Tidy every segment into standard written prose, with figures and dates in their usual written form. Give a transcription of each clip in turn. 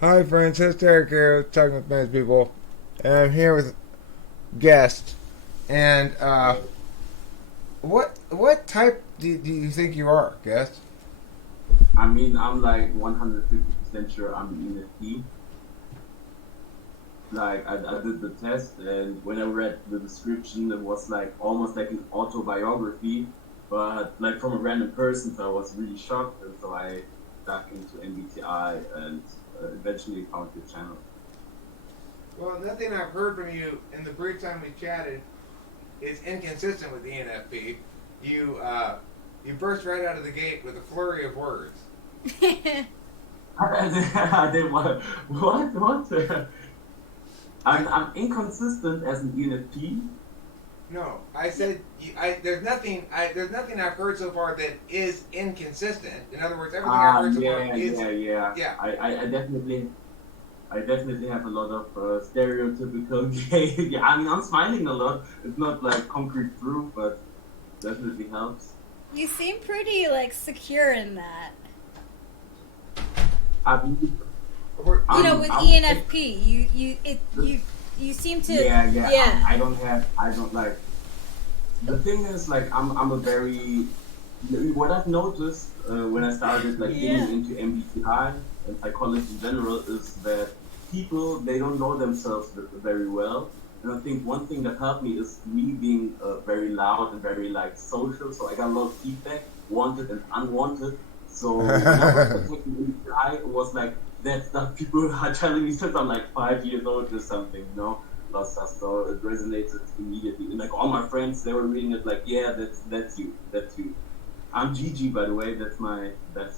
Hi, friends. It's Derek here, talking with Men's People, and I'm here with guests. And what type do you think you are, guest? I mean, I'm like 150% sure I'm an ENFP. Like, I did the test, and when I read the description, it was like almost like an autobiography, but like from a random person. So I was really shocked, and so I dug into MBTI and eventually found your channel. Well, nothing I've heard from you in the brief time we chatted is inconsistent with the ENFP. You you burst right out of the gate with a flurry of words. I did what? What? What? I'm inconsistent as an ENFP. No, I said there's nothing. There's nothing I've heard so far that is inconsistent. In other words, everything I've heard so far Yeah, is yeah, yeah. yeah. I definitely have a lot of stereotypical gay. Yeah, I mean, I'm smiling a lot. It's not like concrete proof, but definitely helps. You seem pretty like secure in that. I'm, You know, with I'm, ENFP, you seem to yeah, yeah. yeah. I don't like. The thing is, like, I'm a very. What I've noticed when I started like Yeah. digging into MBTI and psychology in general is that people they don't know themselves very well. And I think one thing that helped me is me being very loud and very like social. So I got a lot of feedback, wanted and unwanted. So when I was taking MBTI, it was like that stuff people are telling me since I'm like 5 years old or something, you know. Lost stuff, so it resonated immediately. And like all my friends, they were reading it like, yeah, that's you, that's you. I'm Gigi, by the way. That's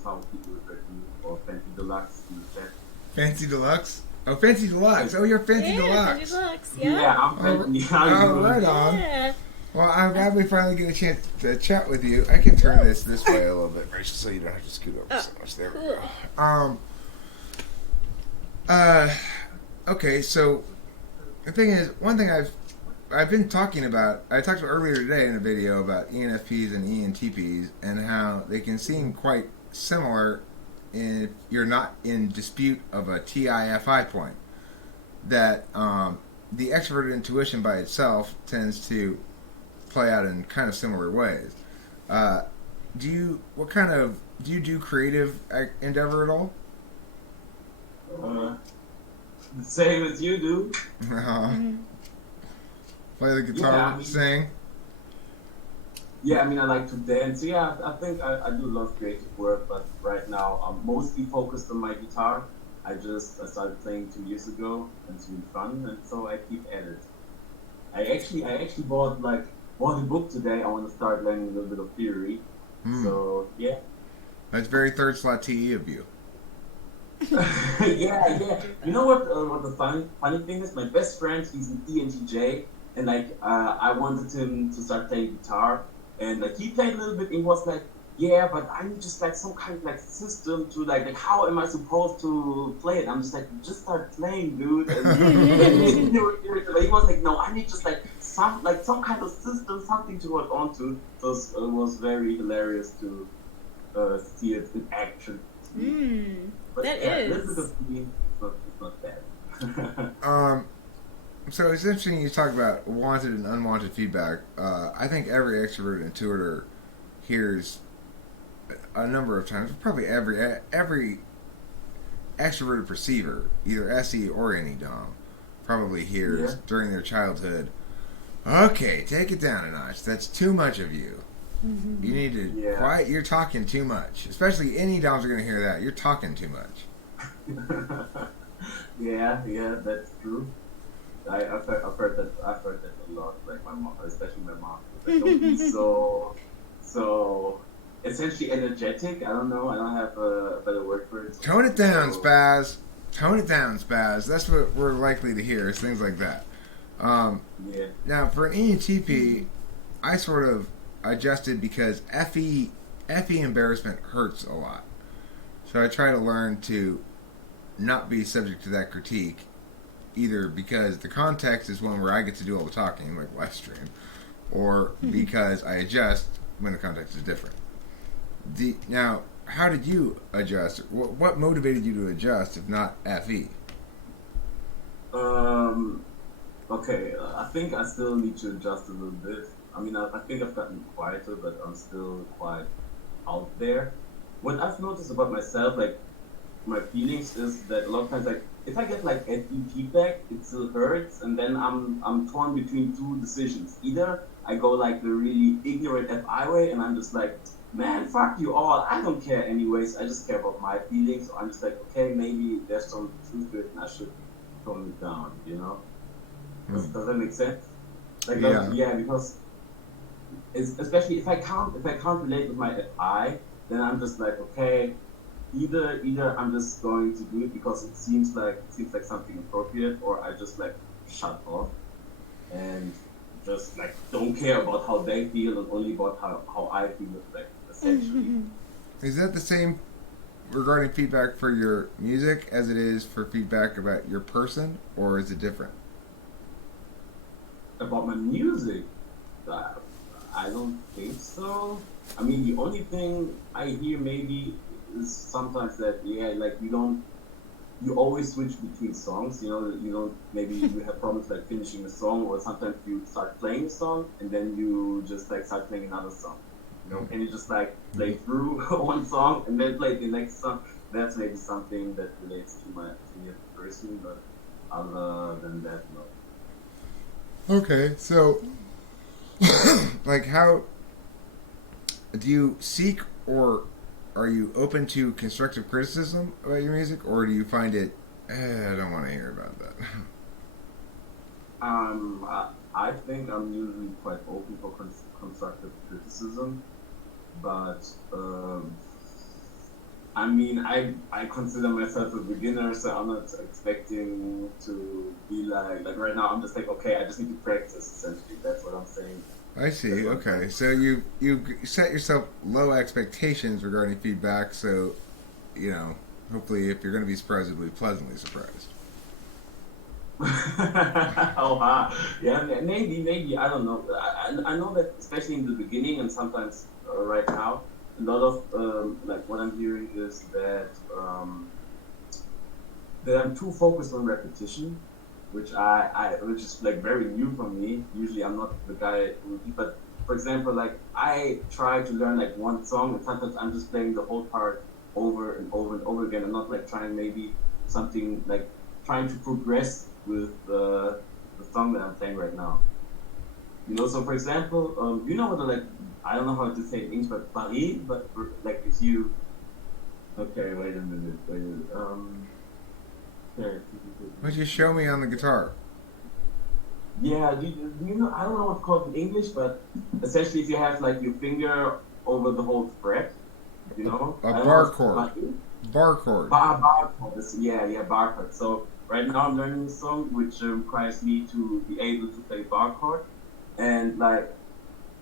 how people refer to me, or Fancy Deluxe in the chat. Fancy Deluxe. Oh, Fancy Deluxe. Oh, you're Fancy Yeah, pretty Deluxe. looks, Yeah, yeah. I'm Oh, Fancy. How you oh, doing? right on. Yeah. Well, I'm glad we finally get a chance to chat with you. I can turn this way a little bit, Rachel, so you don't have to scoot over Oh, so much. There we cool. go. Uh, okay. So the thing is, one thing I've been talking about. I talked about earlier today in a video about ENFPs and ENTPs and how they can seem quite similar if you're not in dispute of a TIFI point. That the extroverted intuition by itself tends to play out in kind of similar ways. Uh, do you do creative endeavor at all? Uh, the same as you do. Mhm. Play the Yeah, guitar, sing. yeah. I mean, I like to dance. Yeah, I think I do a lot of creative work, but right now I'm mostly focused on my guitar. I started playing 2 years ago, and it's really fun, and so I keep at it. I actually bought a book today. I want to start learning a little bit of theory. Hmm. So yeah, That's very third slot TE of you. yeah, yeah. You know what the funny thing is? My best friend, he's an ENTJ, and like I wanted him to start playing guitar, and like he played a little bit. And he was like, yeah, but I need just like some kind of like system to like how am I supposed to play it? I'm just like, just start playing, dude. And he was like, no, I need just like some kind of system, something to hold on to. So it was very hilarious to see it in action. But That yeah, a little bit is. of me, it's not bad. Um, so it's interesting you talk about wanted and unwanted feedback. I think every extrovert intuitor hears a number of times, probably every extroverted perceiver, either SE or any Dom, probably hears Yeah, during their childhood. Okay, take it down a notch. That's too much of you. You need to yeah. quiet. You're talking too much. Especially any Doms are going to hear that. You're talking too much. Yeah, yeah, that's true. I've heard that a lot. Like my mom, especially my mom. Like, don't be so essentially energetic. I don't know. I don't have a better word for it. So Tone don't it be down, so. Spaz. Tone it down, Spaz. That's what we're likely to hear. Is things like that. Um, Yeah, Now, for an ENTP, I sort of adjusted because FE embarrassment hurts a lot. So I try to learn to not be subject to that critique, either because the context is one where I get to do all the talking, like live stream, or because I adjust when the context is different. Now, how did you adjust? What motivated you to adjust, if not FE? Um, okay, I think I still need to adjust a little bit. I mean, I think I've gotten quieter, but I'm still quite out there. What I've noticed about myself, like my feelings, is that a lot of times, like if I get like FE feedback, it still hurts, and then I'm torn between two decisions. Either I go like the really ignorant FI way, and I'm just like, man, fuck you all. I don't care anyways. I just care about my feelings. So I'm just like, okay, maybe there's some truth to it, and I should tone it down. You know? Does that make sense? Like, Yeah. yeah, because especially if I can't relate with my FI, then I'm just like, okay, either I'm just going to do it because it seems like something appropriate, or I just like shut off and just like don't care about how they feel and only about how I feel, like essentially. Is that the same regarding feedback for your music as it is for feedback about your person, or is it different? About my music, uh, I don't think so. I mean, the only thing I hear maybe is sometimes that, yeah, like you always switch between songs. You don't maybe you have problems like finishing a song, or sometimes you start playing a song and then you just like start playing another song. And you just like play through one song and then play the next song. That's maybe something that relates to me as a person, but other than that, no. Okay, so like how do you seek, or are you open to constructive criticism about your music, or do you find it, I don't want to hear about that? I think I'm usually quite open for constructive criticism, but I mean, I consider myself a beginner, so I'm not expecting to be like right now. I'm just like, okay, I just need to practice. Essentially, that's what I'm saying. I That's see. what I'm Okay, saying. so you set yourself low expectations regarding feedback, so you know, hopefully, if you're going to be surprised, you'll be pleasantly surprised. Oh, yeah, maybe I don't know. I know that especially in the beginning and sometimes right now, a lot of like what I'm hearing is that I'm too focused on repetition, which is like very new for me. Usually I'm not the guy who, but for example, like I try to learn like one song, and sometimes I'm just playing the whole part over and over and over again. I'm not like trying maybe something like trying to progress with the song that I'm playing right now. So for example, what like I don't know how to say it in English, but Paris, but like if you okay, wait a minute, okay. Why don't you show me on the guitar? Yeah, do you know? I don't know what's called in English, but essentially, if you have like your finger over the whole fret, A I don't know how bar it's chord. called. Bar chord. Bar chord. Yeah, bar chord. So right now I'm learning a song which requires me to be able to play bar chord, and like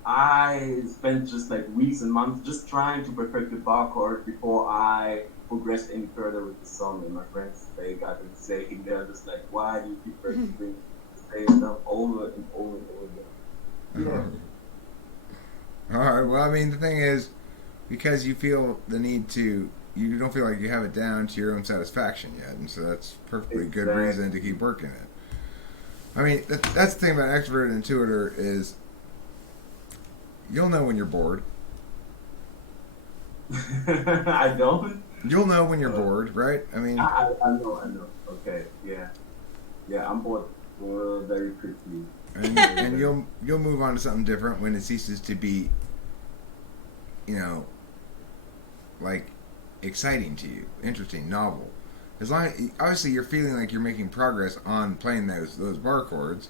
I spent just like weeks and months just trying to perfect the bar chord before I progressed any further with the song. And my friends, they got insane. They're just like, why do you keep practicing the same stuff over and over and over again? Yeah. All right. Well, I mean, the thing is, because you feel the need to, you don't feel like you have it down to your own satisfaction yet, and so that's perfectly good reason to Exactly. keep working it. I mean, that's the thing about extrovert and intuitor is you'll know when you're bored. I don't. You'll know when you're Uh, bored, right? I I, mean, I know, I know. Okay, yeah. Yeah, I'm bored very quickly. Very, and very. you'll move on to something different when it ceases to be, you know, like exciting to you, interesting, novel. As long obviously you're feeling like you're making progress on playing those bar chords,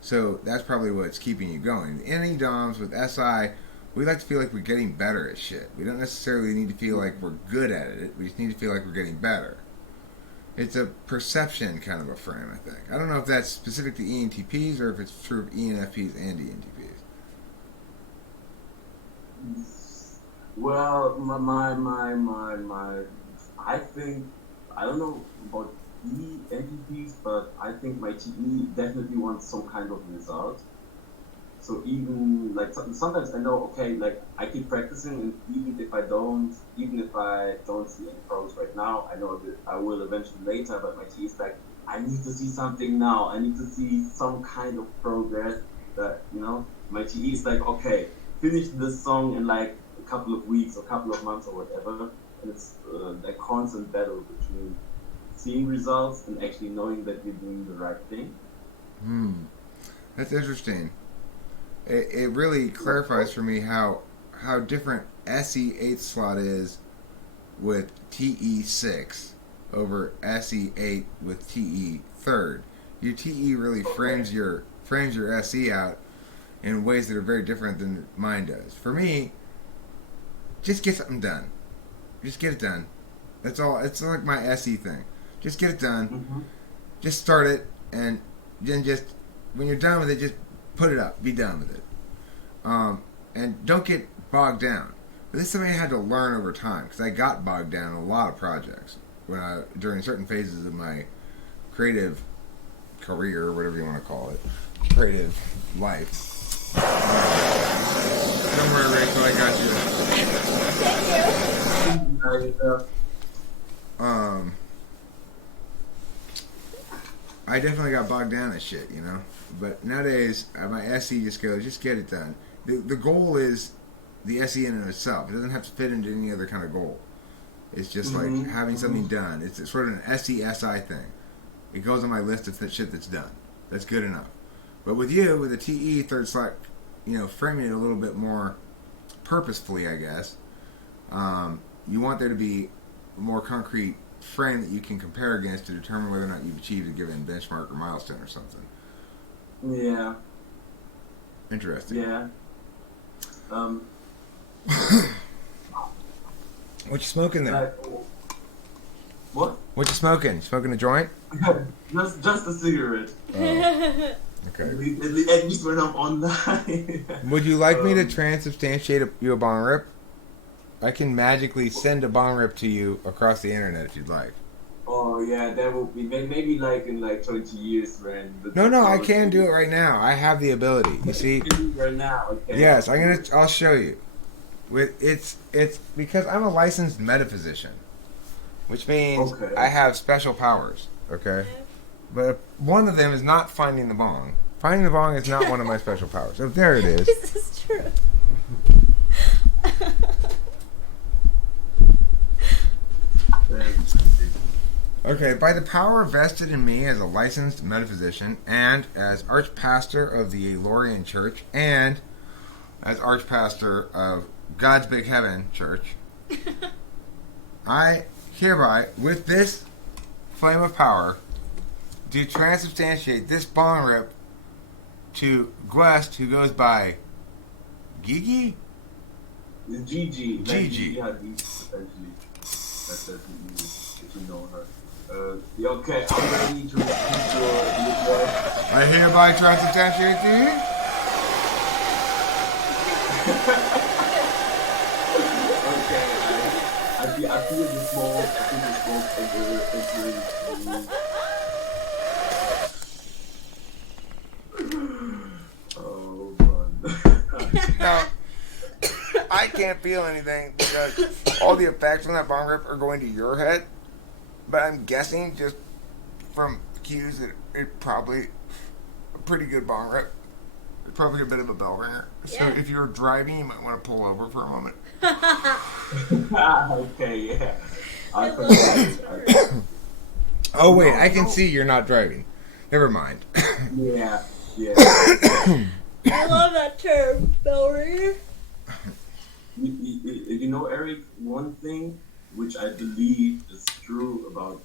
so that's probably what's keeping you going. Any DOMs with SI, we like to feel like we're getting better at shit. We don't necessarily need to feel like we're good at it. We just need to feel like we're getting better. It's a perception kind of a frame, I think. I don't know if that's specific to ENTPs or if it's true of ENFPs and ENTPs. Well, I think, I don't know about ENTPs, but I think my TE definitely wants some kind of result. So even like sometimes I know, okay, like I keep practicing, and even if I don't see any progress right now, I know that I will eventually later. But my T is like, I need to see something now. I need to see some kind of progress. That my TE is like, okay, finish this song in like a couple of weeks or couple of months or whatever, and it's that constant battle between seeing results and actually knowing that you're doing the right thing. That's interesting. It really clarifies for me how different SE 8 slot is with TE 6 over SE 8 with TE third. Your TE really frames your SE out in ways that are very different than mine does. For me, just get something done. Just get it done. That's all. It's like my SE thing. Just get it done. Mm-hmm. Just start it, and then just when you're done with it, just put it up. Be done with it. And don't get bogged down. But this is something I had to learn over time because I got bogged down in a lot of projects during certain phases of my creative career, or whatever you want to call it, creative life. Don't worry, Rachel, I got you. Thank you. I definitely got bogged down in shit, But nowadays, my SE just goes, just get it done. The goal is the SE in and of itself. It doesn't have to fit into any other kind of goal. It's just like having something done. It's sort of an SESI thing. It goes on my list of shit that's done. That's good enough. But with you, with the TE third slot, framing it a little bit more purposefully, I guess, you want there to be a more concrete frame that you can compare against to determine whether or not you've achieved a given benchmark or milestone or something. Yeah. Interesting. Yeah. What you smoking there? Like, what? What you smoking? You smoking a joint? just a cigarette. Okay. At least when I'm online. Would you like me to transubstantiate you a bong rip? I can magically send a bong rip to you across the internet if you'd like. Oh yeah, that would be maybe like in like 20 years when. No, I can do it right now. I have the ability. You see? You can do it right now. Okay. Yes, I'll show you. It's because I'm a licensed metaphysician, which means I have special powers. Okay, but one of them is not finding the bong. Finding the bong is not one of my special powers. So there it is. This is true. Okay, by the power vested in me as a licensed metaphysician and as archpastor of the Lorian Church and as archpastor of God's Big Heaven Church, I hereby, with this flame of power, do transubstantiate this bong rip to Guest, who goes by Gigi? Gigi. Gigi. Yeah, Gigi, essentially. That's if you know her. Okay, I'm ready to repeat your I hereby transubstantiate thee. Okay, I feel the smoke. Oh, man. Now, I can't feel anything because all the effects on that bong rip are going to your head. But I'm guessing just from cues that it's probably a pretty good bong rip. It's probably a bit of a bell ringer. So if you're driving, you might want to pull over for a moment. Okay, yeah. Oh wait, I can see you're not driving. Never mind. Yeah. I love that term, bell ringer. You know, Eric, one thing which I believe is true about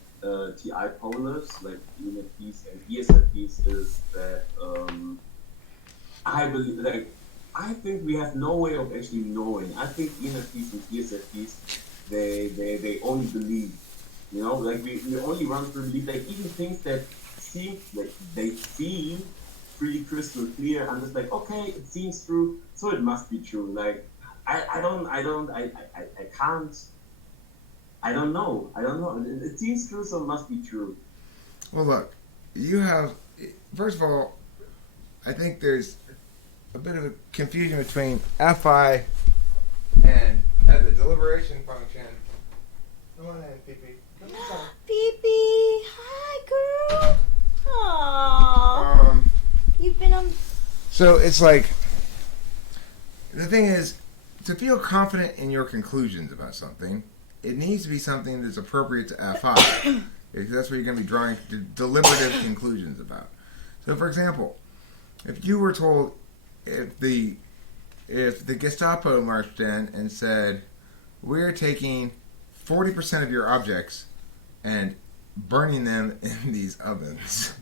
TI PoLRs, like ENFPs and ESFPs, is that I think we have no way of actually knowing. I think ENFPs and ESFPs, they only believe. Like we only run through belief. Like even things that seem like they seem pretty crystal clear. I'm just like, okay, it seems true, so it must be true. Like I can't. I don't know. It seems true, so it must be true. Well, look, you have. First of all, I think there's a bit of a confusion between FI and as a deliberation function. Come on in, PP. Pee-pee. Hi, girl. Aww. You've been on... So it's like, the thing is, to feel confident in your conclusions about something, it needs to be something that's appropriate to FI. Because that's what you're going to be drawing deliberative conclusions about. So, for example, if you were told, if the Gestapo marched in and said, we're taking 40% of your objects and burning them in these ovens,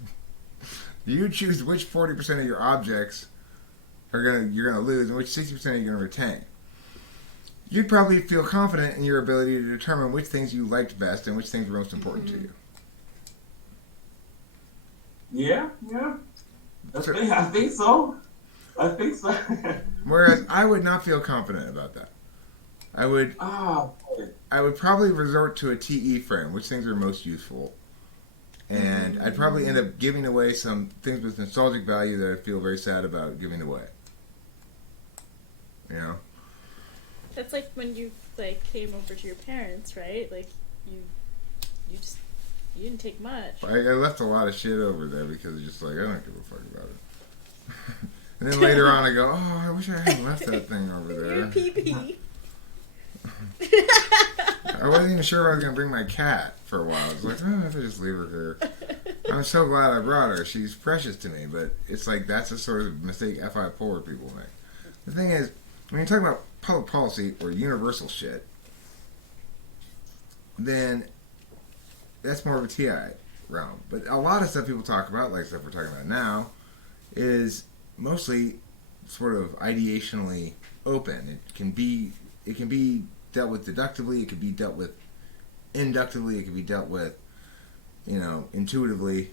you choose which 40% of your objects you're gonna lose and which 60% you're gonna retain. You'd probably feel confident in your ability to determine which things you liked best and which things were most important to you. Yeah. I think so. Whereas I would not feel confident about that. I would probably resort to a TE frame, which things are most useful. And I'd probably end up giving away some things with nostalgic value that I feel very sad about giving away. You know? That's like when you came over to your parents, right? Like you didn't take much. I left a lot of shit over there because it's just like, I don't give a fuck about it. And then later on I go, oh, I wish I hadn't left that thing over there. Your pee-pee. I wasn't even sure if I was going to bring my cat for a while. I was like, oh, if I just leave her here. I'm so glad I brought her. She's precious to me. But it's like, that's the sort of mistake FI polar people make. The thing is, when you talk about public policy or universal shit, then that's more of a TI realm. But a lot of stuff people talk about, like stuff we're talking about now, is mostly sort of ideationally open. It can be dealt with deductively, it can be dealt with inductively, it can be dealt with, intuitively,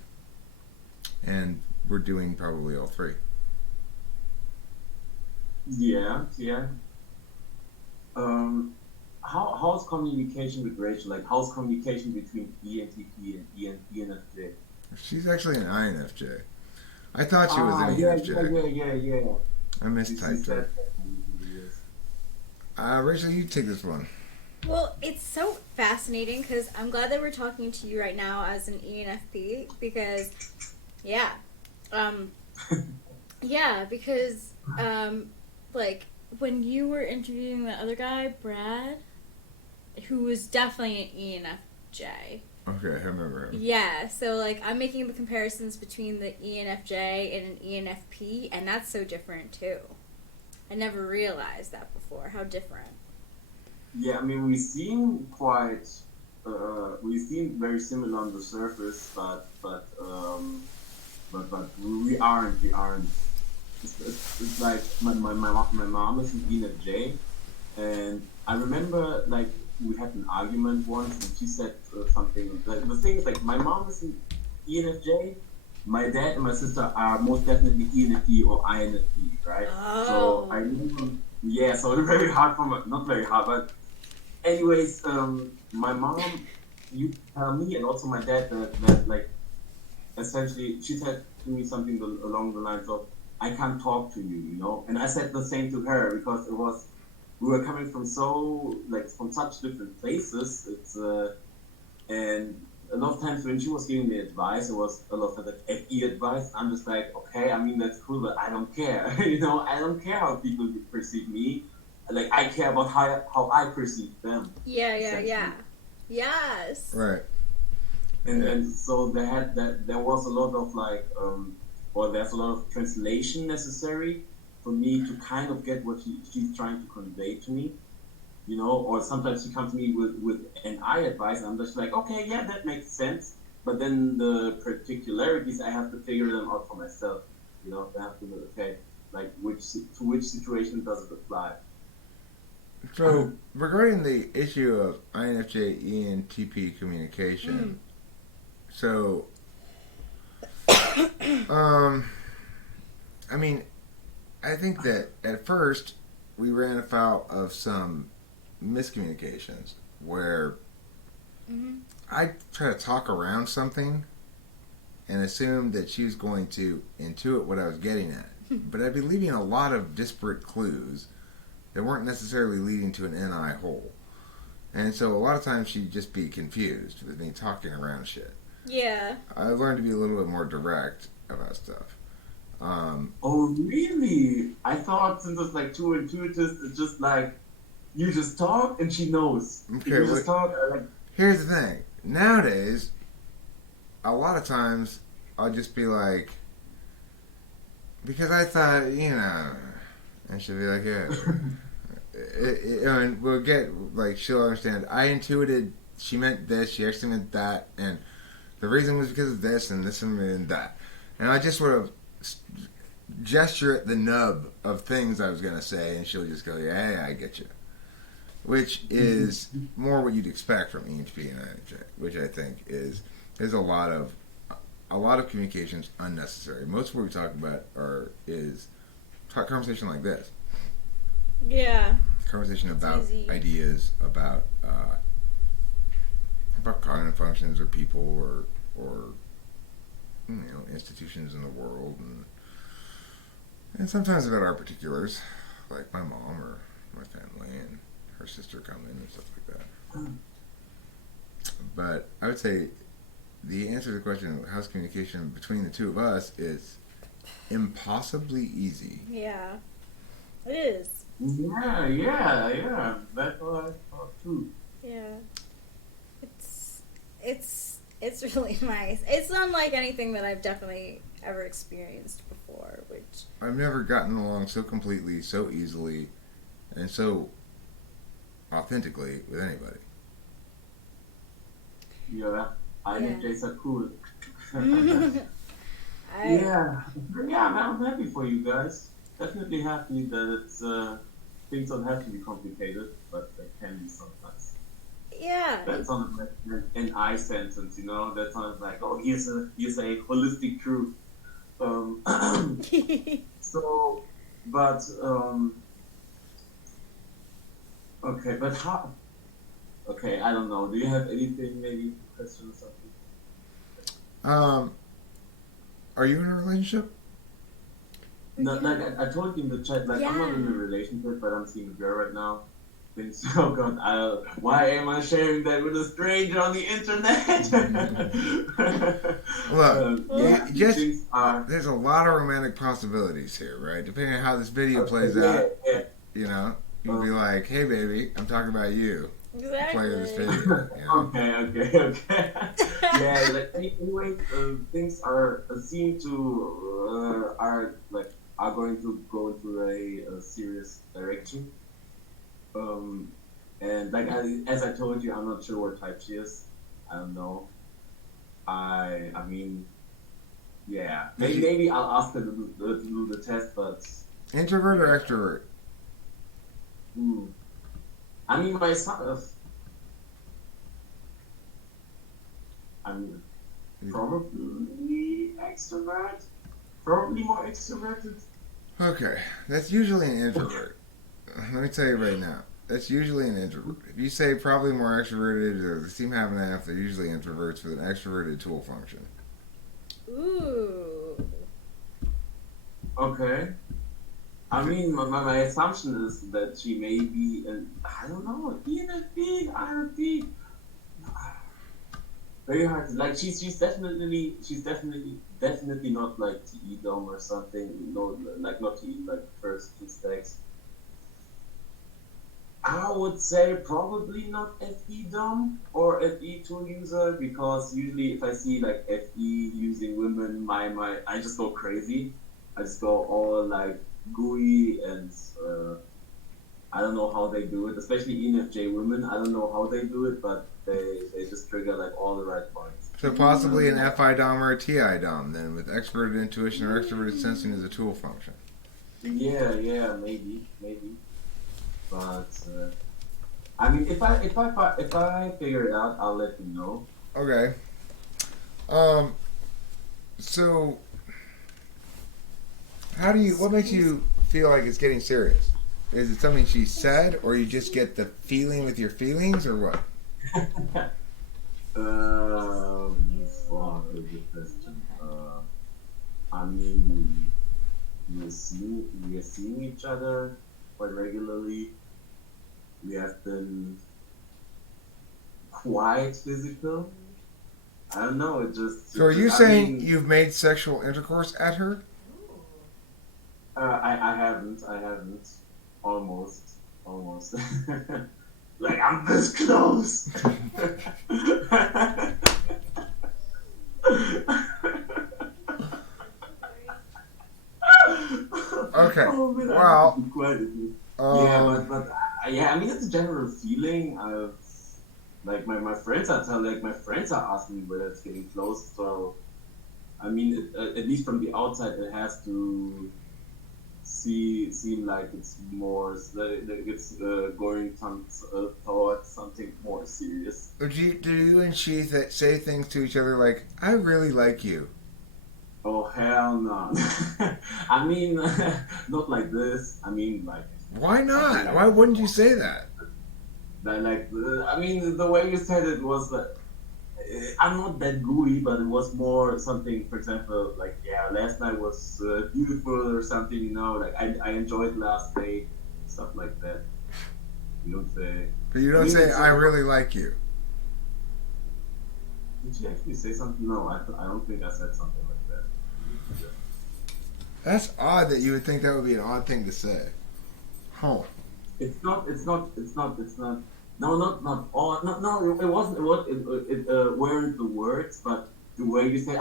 and we're doing probably all three. Yeah. How's communication with Rachel? Like, how's communication between ENTP and ENFJ? She's actually an INFJ. I thought she was an ENFJ. Yeah. I mistyped her. Rachel, you take this one. Well, it's so fascinating because I'm glad that we're talking to you right now as an ENFP because, like when you were interviewing the other guy, Brad, who was definitely an ENFJ. Okay, I remember him. Yeah, so like I'm making the comparisons between the ENFJ and an ENFP, and that's so different too. I never realized that before, how different. Yeah, I mean, we seem very similar on the surface, but we aren't. It's like my mom is an ENFJ, and I remember like we had an argument once, and she said something like, the thing is like my mom is an ENFJ. My dad and my sister are most definitely ENFP or INFP, right? Oh. So I remember, so it's very hard not very hard, but anyways, my mom, you tell me, and also my dad that like, essentially, she said to me something along the lines of, I can't talk to you, and I said the same to her because we were coming from from such different places. And a lot of times when she was giving me advice, it was a lot of like FE advice. I'm just like, okay, I mean, that's cool, but I don't care. I don't care how people perceive me. Like, I care about how I perceive them. Yeah. Yes. Right. And so there was a lot of like, there's a lot of translation necessary for me to kind of get what she's trying to convey to me. Or sometimes she comes to me with an I advice, and I'm just like, okay, yeah, that makes sense. But then the particularities, I have to figure them out for myself. I have to know, okay, like to which situation does it apply? So, regarding the issue of INFJ ENTP communication, so, I mean, I think that at first we ran afoul of some miscommunications where I try to talk around something and assume that she was going to intuit what I was getting at. but I'd be leaving a lot of disparate clues that weren't necessarily leading to an NI whole. And so a lot of times she'd just be confused with me talking around shit. Yeah. I've learned to be a little bit more direct about stuff. Oh, really? I thought since it's like too intuitive, it's just like you just talk and she knows. Okay, You just talk. Here's the thing. Nowadays, a lot of times I'll just be like, because I thought, and she'll be like, yeah. And we'll get, like, she'll understand. I intuited she meant this, she actually meant that, and the reason was because of this, and this and that. And I just sort of gesture at the nub of things I was going to say, and she'll just go, yeah, I get you. Which is more what you'd expect from ENTP and INFJ, which I think is a lot of communications unnecessary. Most of what we talk about is conversation like this. Yeah. Conversation about ideas, about cognitive functions or people or institutions in the world, and sometimes about our particulars, like my mom or my family and her sister coming and stuff like that. But I would say the answer to the question of how's communication between the two of us is impossibly easy. Yeah. It is. Yeah. That's what I thought too. Yeah. It's really nice. It's unlike anything that I've definitely ever experienced before, which I've never gotten along so completely, so easily, and so authentically with anybody. Yeah, INFJs are cool. I, Yeah, I'm happy for you guys. Definitely happy that it's things don't have to be complicated, but they can be sometimes. Yeah. That sounds like an I sentence, That sounds like, oh, here's a holistic truth. So, but okay, but how? Okay, I don't know. Do you have anything, maybe question or something? Are you in a relationship? No, like I told you in the chat, like I'm not in a relationship, but I'm seeing a girl right now. Thinks, oh God, why am I sharing that with a stranger on the internet? Look, there's a lot of romantic possibilities here, right? Depending on how this video plays out, you'll be like, hey baby, I'm talking about you. Exactly. Play this video. Okay. Yeah, like anyway, things seem to are going to go into a serious direction. And like as I told you, I'm not sure what type she is. I don't know. I mean, yeah. Maybe I'll ask her to do the test, but introvert or extrovert? I mean, myself. I mean, probably extrovert. Probably more extroverted. Okay, that's usually an introvert. Let me tell you right now, that's usually an introvert. If you say probably more extroverted or they seem half and half, they're usually introverts with an extroverted tool function. Ooh. Okay. I mean, my assumption is that she may be I don't know, ENFP, INFP. Very hard to, like, she's definitely not like TE dom or something. No, like not TE, like first two stacks. I would say probably not FE dom or FE tool user, because usually if I see like FE using women, I just go crazy. I just go all like gooey and I don't know how they do it, especially ENFJ women. I don't know how they do it, but they just trigger like all the right points. So possibly an FI dom or a TI dom then, with extroverted intuition or extroverted sensing as a tool function. Yeah, maybe. But I mean, if I figure it out, I'll let you know. Okay. So what makes you feel like it's getting serious? Is it something she said, or you just get the feeling with your feelings, or what? Good question. I mean, we are seeing each other quite regularly. We have been quite physical. I don't know. So are you saying you've made sexual intercourse at her? I haven't. I haven't. Almost. Almost. Like, I'm this close. Okay. Oh, man, Well, yeah, I mean, it's a general feeling. I've like my friends are my friends are asking me whether it's getting close. So I mean, at least from the outside, it has to seem like it's more like it's going towards something more serious. do you and she say things to each other like, "I really like you"? Oh hell no! I mean, not like this. I mean, like Why something not? like Why wouldn't you say that? I mean, the way you said it was that I'm not that gooey, but it was more something. For example, like yeah, last night was beautiful or something. You know, like I enjoyed last day, stuff like that. You don't say. But you I don't mean, say, it's "I really like you." did you actually say something? No, I don't think I said something like that. That's odd that you would think that would be an odd thing to say. Huh. It's not. It's not. It's not. It's not. No, not all. No, no. It wasn't. It weren't the words, but the way you said.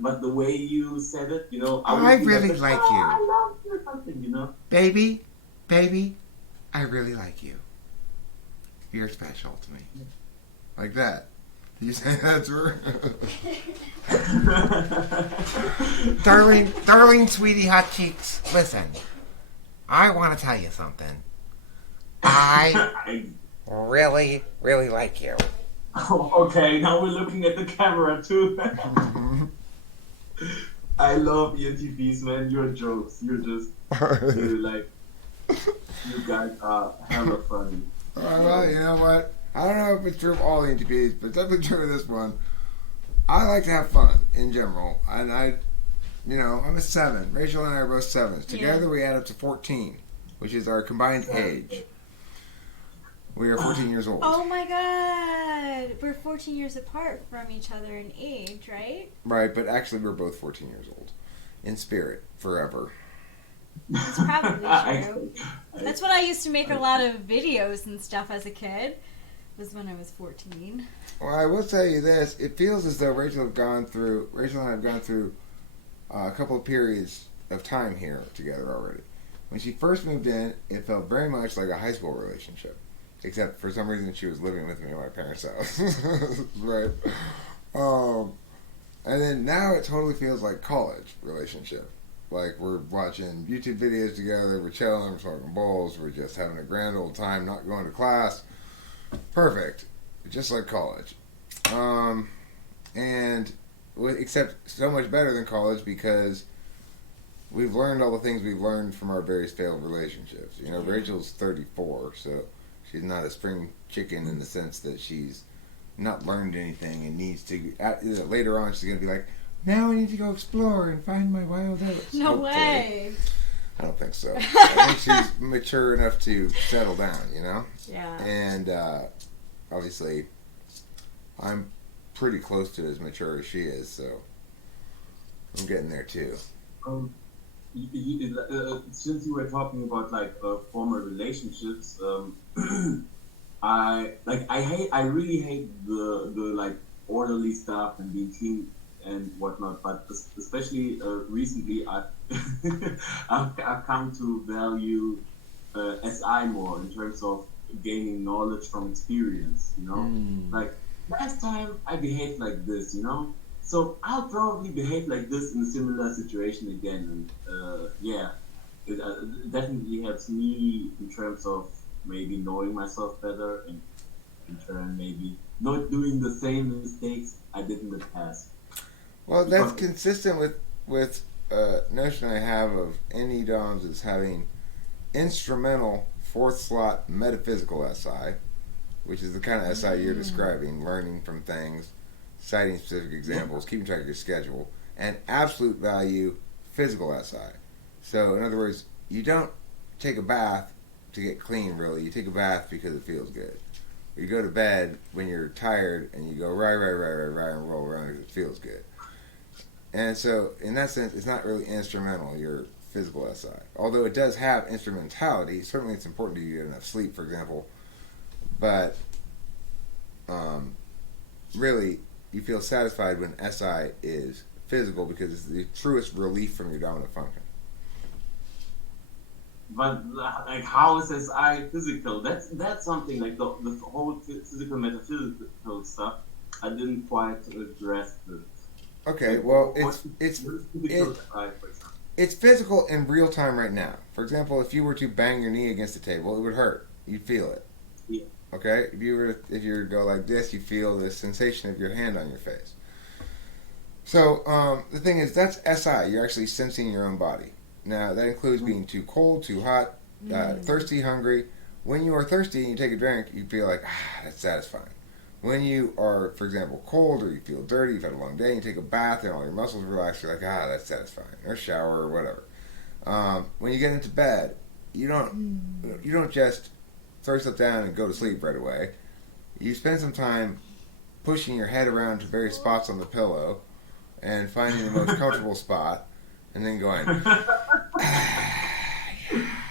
But the way you said it, you know, I I would be really like, like oh, you. I love you, or something, you know. Baby, I really like you. You're special to me. Like that. Did you say that to her? darling, sweetie, hot cheeks. Listen, I want to tell you something. I really, really like you. Oh, okay, now we're looking at the camera too. I love ENTPs, man. Your jokes. You're like, you guys are hella funny. Well, you know what? I don't know if it's true of all ENTPs, but it's definitely true of this one. I like to have fun in general, and I'm a 7. Rachel and I are both 7s. Together we add up to 14, which is our combined age. We are 14 years old. Oh my god! We're 14 years apart from each other in age, right? Right, but actually we're both 14 years old. In spirit, forever. That's probably true. That's when I used to make a lot of videos and stuff as a kid. Was when I was 14. Well, I will tell you this. It feels as though Rachel and I have gone through a couple of periods of time here together already. When she first moved in, it felt very much like a high school relationship. Except for some reason she was living with me at my parents' house. Right. And then now it totally feels like college relationship. Like we're watching YouTube videos together, we're chilling, we're smoking bowls, we're just having a grand old time, not going to class. Perfect. Just like college. And except so much better than college because we've learned all the things we've learned from our various failed relationships. You know, Rachel's 34, so she's not a spring chicken in the sense that she's not learned anything and needs to. Later on, she's going to be like, now I need to go explore and find my wild oats. No Hopefully. way. I don't think so. I think she's mature enough to settle down, you know? Yeah. And obviously, I'm pretty close to as mature as she is, so I'm getting there too. Since you were talking about like former relationships, I really hate the like orderly stuff and being clean and whatnot. But especially recently, I've come to value SI more in terms of gaining knowledge from experience. You know, like last time I behaved like this. You know. So I'll probably behave like this in a similar situation again, and it definitely helps me in terms of maybe knowing myself better, and in turn maybe not doing the same mistakes I did in the past. Well, that's consistent with notion I have of NEDOMs as having instrumental fourth slot metaphysical SI, which is the kind of SI you're describing, learning from things, citing specific examples, keeping track of your schedule, and absolute value physical SI, So in other words, you don't take a bath to get clean. Really, you take a bath because it feels good. You go to bed when you're tired and you go right, and roll around because it feels good. And so, in that sense, it's not really instrumental, your physical SI. Although it does have instrumentality, certainly it's important to you to get enough sleep, for example. But really, you feel satisfied when SI is physical because it's the truest relief from your dominant function. But like, how is SI physical? That's something like the whole physical metaphysical stuff. I didn't quite grasp it. Okay, Like, well, for example? it's physical in real time right now. For example, if you were to bang your knee against the table, it would hurt. You'd feel it. Yeah. Okay, if you were to go like this, you feel the sensation of your hand on your face. So the thing is, that's SI. You're actually sensing your own body. Now that includes being too cold, too hot, thirsty, hungry. When you are thirsty and you take a drink, you feel like that's satisfying. When you are, for example, cold or you feel dirty, you've had a long day, and you take a bath and all your muscles relax, you're like, that's satisfying. Or shower or whatever. When you get into bed, you don't just throw yourself down and go to sleep right away. You spend some time pushing your head around to various spots on the pillow and finding the most comfortable spot, and then going.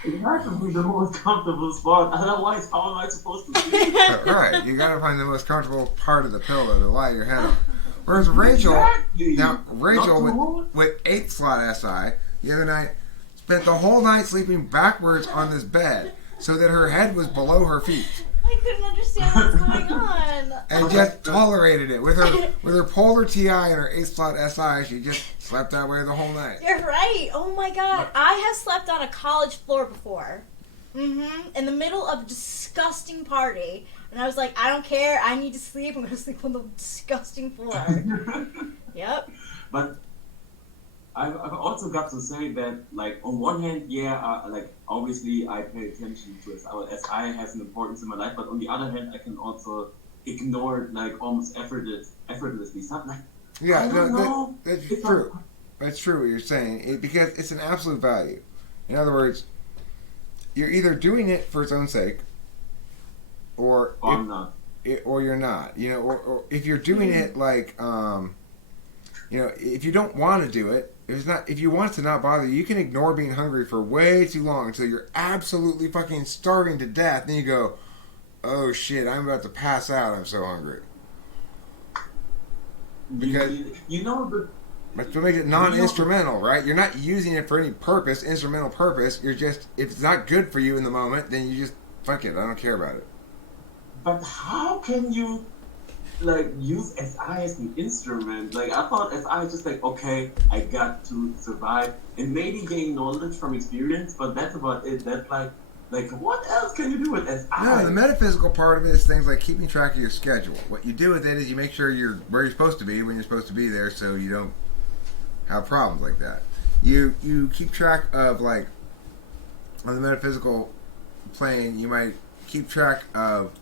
It has to be the most comfortable spot. Otherwise, how am I supposed to sleep? Right, you gotta find the most comfortable part of the pillow to lie your head on. Whereas Rachel, Exactly. now Rachel Not too hard. with 8th slot SI, the other night spent the whole night sleeping backwards on this bed so that her head was below her feet. I couldn't understand what's going on. And just tolerated it with her polar TI and her 8th slot SI. She just slept that way the whole night. You're right. Oh my god. I have slept on a college floor before. In the middle of a disgusting party. And I was like, I don't care. I need to sleep. I'm going to sleep on the disgusting floor. Yep. But I've also got to say that, like, on one hand, like, obviously I pay attention to SI has an importance in my life, but on the other hand, I can also ignore it, like, almost effortlessly. Something like, Yeah, I don't know. that's true. That's true what you're saying, because it's an absolute value. In other words, you're either doing it for its own sake, or I'm not. or you're not. You know, or if you're doing it like, if you don't want to do it, if you want it to not bother you, you can ignore being hungry for way too long until you're absolutely fucking starving to death. Then you go, oh shit, I'm about to pass out. I'm so hungry. Because that's what makes it non-instrumental, right? You're not using it for any purpose, instrumental purpose. You're just, if it's not good for you in the moment, then you just fuck it. I don't care about it. But how can you, like, use SI as an instrument? Like, I thought SI is just like, okay, I got to survive and maybe gain knowledge from experience, but that's about it. That's like what else can you do with SI? No, the metaphysical part of it is things like keeping track of your schedule. What you do with it is you make sure you're where you're supposed to be when you're supposed to be there, so you don't have problems like that. You keep track of, like, on the metaphysical plane, you might keep track of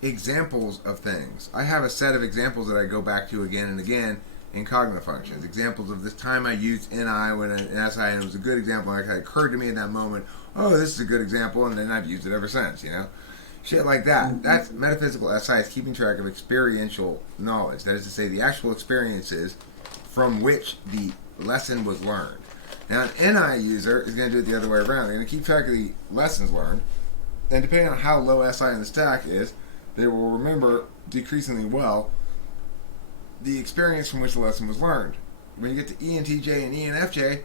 examples of things. I have a set of examples that I go back to again and again in cognitive functions. Examples of this time I used NI when an SI, and it was a good example. Like, it occurred to me in that moment, oh, this is a good example, and then I've used it ever since, Shit like that. That's metaphysical SI, is keeping track of experiential knowledge. That is to say, the actual experiences from which the lesson was learned. Now, an NI user is going to do it the other way around. They're going to keep track of the lessons learned, and depending on how low SI in the stack is, they will remember decreasingly well the experience from which the lesson was learned. When you get to ENTJ and ENFJ,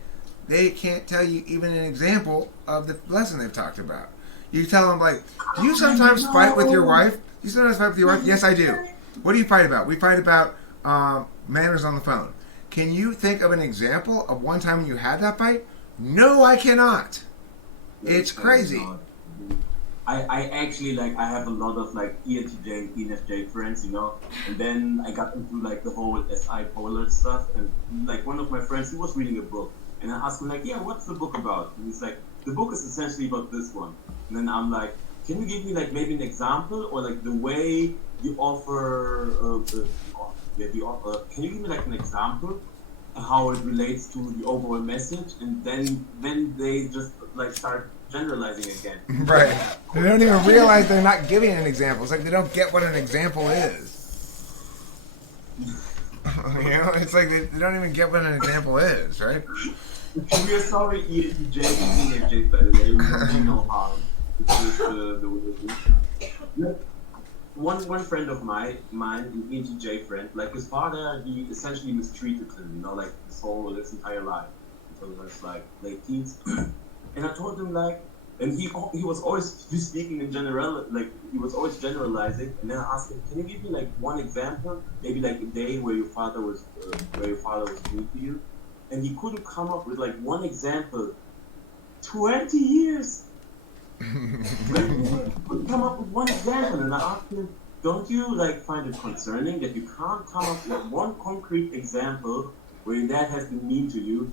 they can't tell you even an example of the lesson they've talked about. You tell them, like, do you sometimes fight with your wife? Do you sometimes fight with your wife? Yes, I do. What do you fight about? We fight about manners on the phone. Can you think of an example of one time when you had that fight? No, I cannot. It's crazy. I actually, like, I have a lot of, like, ENTJ and ENFJ friends, and then I got into, like, the whole SI PoLRs stuff, and, like, one of my friends, he was reading a book, and I asked him, like, yeah, what's the book about? And he's like, the book is essentially about this one. And then I'm like, can you give me, like, maybe an example, or, like, the way you offer, can you give me, like, an example how it relates to the overall message, and then they just like start generalizing again. Right. They don't even realize they're not giving an example. It's like they don't get what an example is. You know, it's like they don't even get what an example is, right? We are sorry, ENTJ and ENFJ, by the way. We mean no harm. It's just the way it is. One friend of mine, an ENTJ friend, like his father, he essentially mistreated him, you know, like his entire life until he was like late teens. And I told him like, and he was always speaking in general, like he was always generalizing. And then I asked him, can you give me like one example, maybe like a day where your father was mean to you? And he couldn't come up with like one example. 20 years. 20 years. Couldn't come up with one example. And I asked him, don't you like find it concerning that you can't come up with one concrete example where your dad has been mean to you?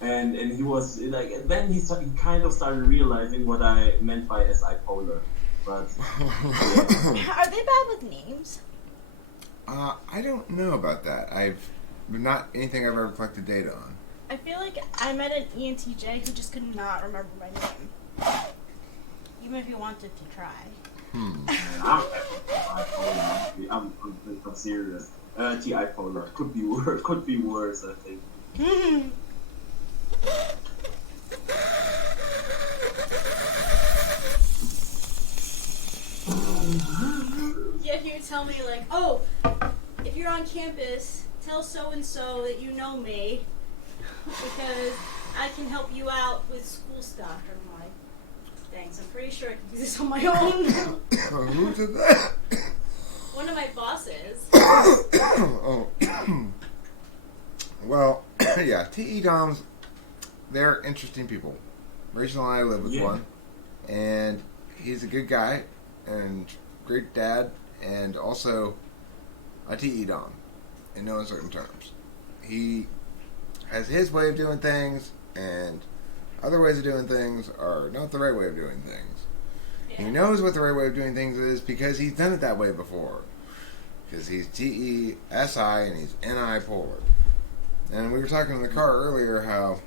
And he was like, and then he kind of started realizing what I meant by SI polar. But yeah. Are they bad with names? I don't know about that. Not anything I've ever collected data on. I feel like I met an ENTJ who just could not remember my name, even if he wanted to try. I'm serious. TI polar could be worse. Could be worse, I think. Yeah, he would tell me like, oh, if you're on campus, tell so and so that you know me because I can help you out with school stuff. And I'm like, thanks. I'm pretty sure I can do this on my own. Who did that? One of my bosses. Oh. Well, yeah, TE Doms, they're interesting people. Rachel and I live with one, and he's a good guy and great dad, and also a TE Dom in no uncertain terms. He has his way of doing things, and other ways of doing things are not the right way of doing things. Yeah. He knows what the right way of doing things is because he's done it that way before. Because he's TE, SI, and he's NI polar. And we were talking in the car earlier how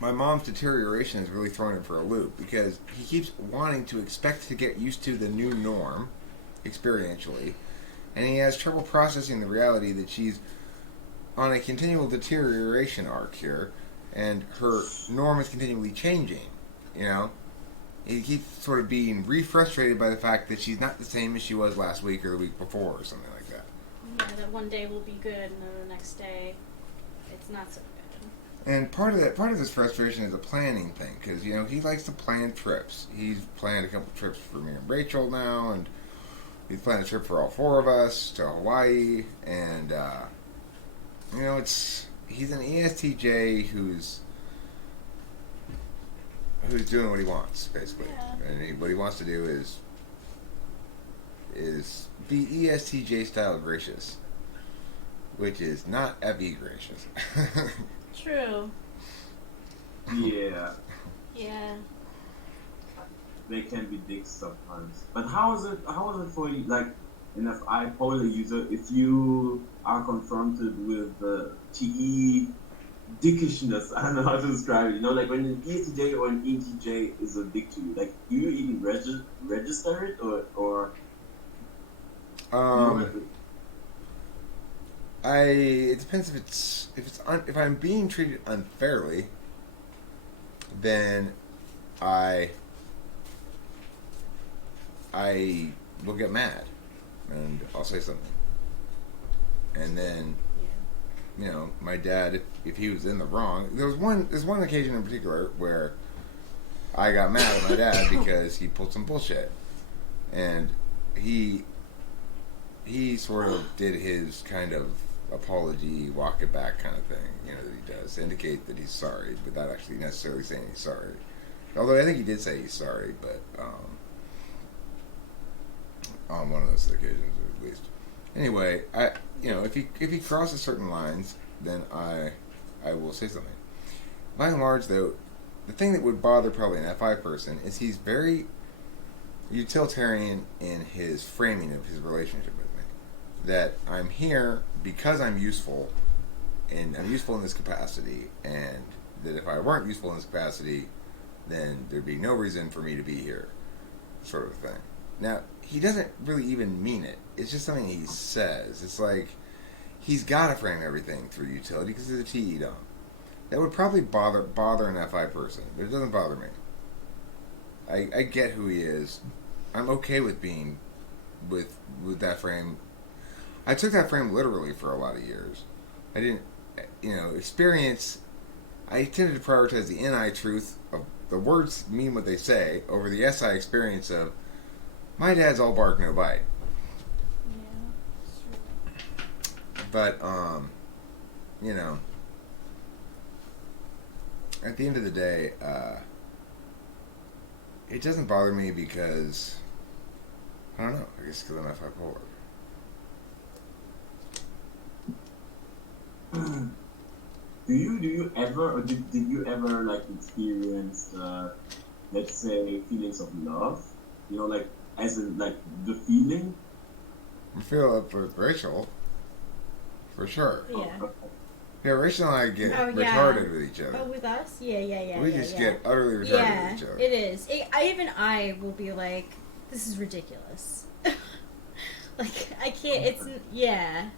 my mom's deterioration is really throwing him for a loop because he keeps wanting to expect to get used to the new norm experientially, and he has trouble processing the reality that she's on a continual deterioration arc here, and her norm is continually changing. You know, he keeps sort of being re-frustrated by the fact that she's not the same as she was last week or the week before or something like that. Yeah, that one day will be good, and then the next day it's not so good. And part of this frustration is a planning thing, because you know he likes to plan trips. He's planned a couple trips for me and Rachel now, and he's planned a trip for all four of us to Hawaii. And you know, he's an ESTJ who's doing what he wants basically, and what he wants to do is be ESTJ style gracious, which is not FE gracious. True. Yeah. Yeah. They can be dicks sometimes. But how is it for you, like, an FI polar user, if you are confronted with the TE dickishness? I don't know how to describe it. You know, like when an ESTJ or an ENTJ is a dick to you, like, do you even register it or it depends if I'm being treated unfairly, then I will get mad and I'll say something. And then you know, my dad, if he was in the wrong, there's one occasion in particular where I got mad at my dad because he pulled some bullshit, and he sort of did his kind of apology, walk it back kind of thing, you know, that he does to indicate that he's sorry, without actually necessarily saying he's sorry. Although I think he did say he's sorry, but on one of those occasions at least. Anyway, if he crosses certain lines, then I will say something. By and large, though, the thing that would bother probably an FI person is he's very utilitarian in his framing of his relationship with me. That I'm here because I'm useful, and I'm useful in this capacity, and that if I weren't useful in this capacity, then there'd be no reason for me to be here, sort of thing. Now, he doesn't really even mean it. It's just something he says. It's like he's got to frame everything through utility because he's a TE dom. That would probably bother an FI person, but it doesn't bother me. I get who he is. I'm okay with being with that frame. I took that frame literally for a lot of years. I didn't, experience. I tended to prioritize the NI truth of the words mean what they say over the SI experience of my dad's all bark no bite. Yeah, sure. But at the end of the day, it doesn't bother me because I don't know. I guess because I'm FI polar. Do you ever, or did you ever like experience, let's say, feelings of love? Like as in like the feeling. I feel it with Rachel, for sure. Yeah. Yeah, Rachel and I get Oh, retarded with each other. Oh, with us? Yeah. We just get utterly retarded Yeah, with each other. it is. I will be like, this is ridiculous. Like, I can't, it's, yeah.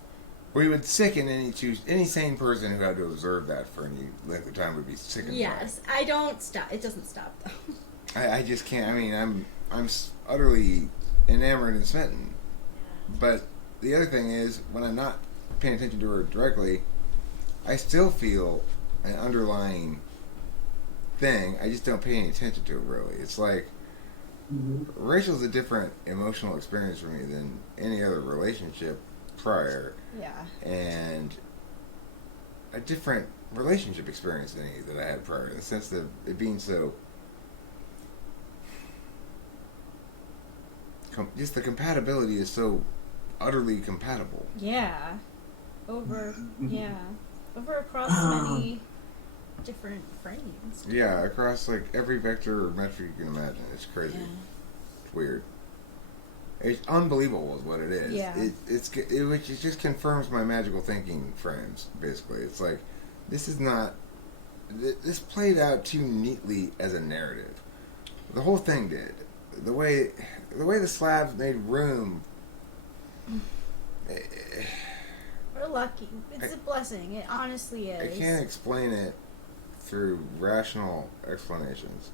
We would sicken any sane person who had to observe that for any length of time would be sickened. Yes, I don't stop. It doesn't stop, though. I just can't. I mean, I'm utterly enamored and smitten. But the other thing is, when I'm not paying attention to her directly, I still feel an underlying thing. I just don't pay any attention to it, really. It's like Rachel's a different emotional experience for me than any other relationship prior. Yeah. And a different relationship experience than any that I had prior, in the sense that it being so just the compatibility is so utterly compatible. Yeah. Over across many different frames. Yeah, across like every vector or metric you can imagine. It's crazy. Yeah. It's weird. It's unbelievable is what it is. Yeah. It just confirms my magical thinking frames, basically. It's like, this is not... This played out too neatly as a narrative. The whole thing did. The way the slabs made room... We're lucky. It's a blessing. It honestly is. I can't explain it through rational explanations.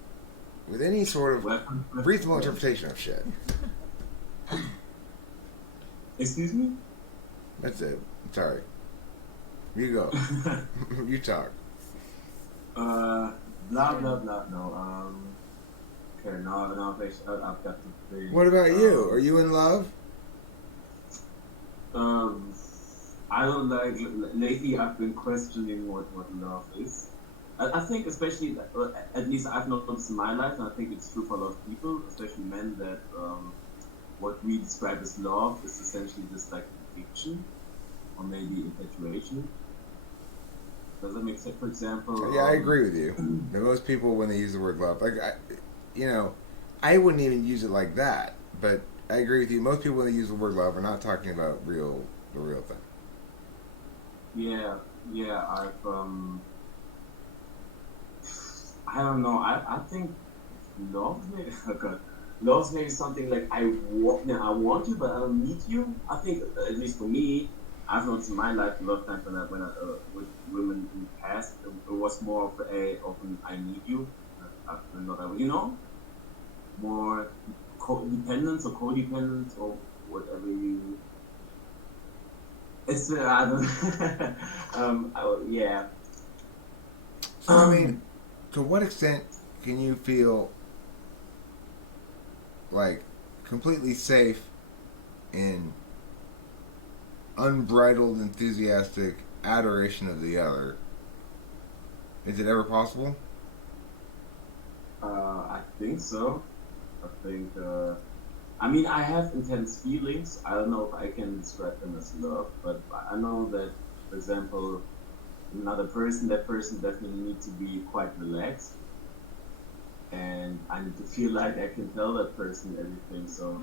With any sort of reasonable interpretation of shit. Excuse me? That's it. Sorry. You go. You talk. Blah blah blah. No. Okay. No. I've got to think. What about you? Are you in love? I don't like. Lately, I've been questioning what love is. I think, especially, at least I've noticed in my life, and I think it's true for a lot of people, especially men, that what we describe as love is essentially just like fiction, or maybe infatuation. Does that make sense? For example, Yeah, I agree with you. That most people, when they use the word love, like I wouldn't even use it like that. But I agree with you. Most people, when they use the word love, are not talking about the real thing. Yeah. I don't know. I think love love's maybe something like I want you, but I don't need you. I think, at least for me, I've noticed in my life a lot of times when I with women in the past, it was more of an I need you, more dependence or codependence or whatever you. It's I don't. Yeah. So I mean, to what extent can you feel like completely safe in unbridled, enthusiastic adoration of the other? Is it ever possible? I think so. I think. I mean, I have intense feelings. I don't know if I can describe them as love, but I know that, for example, another person, that person definitely needs to be quite relaxed, and I need to feel like I can tell that person everything. So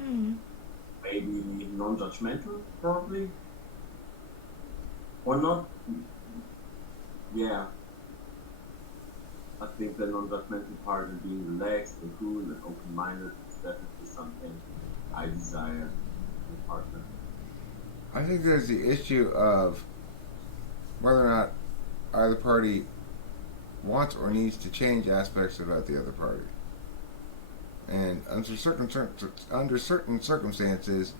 maybe non-judgmental, probably, or not. yeah, I think the non-judgmental part and being relaxed and cool and open-minded is definitely something I desire in a partner. I think there's the issue of whether or not either party wants or needs to change aspects about the other party. And under certain circumstances,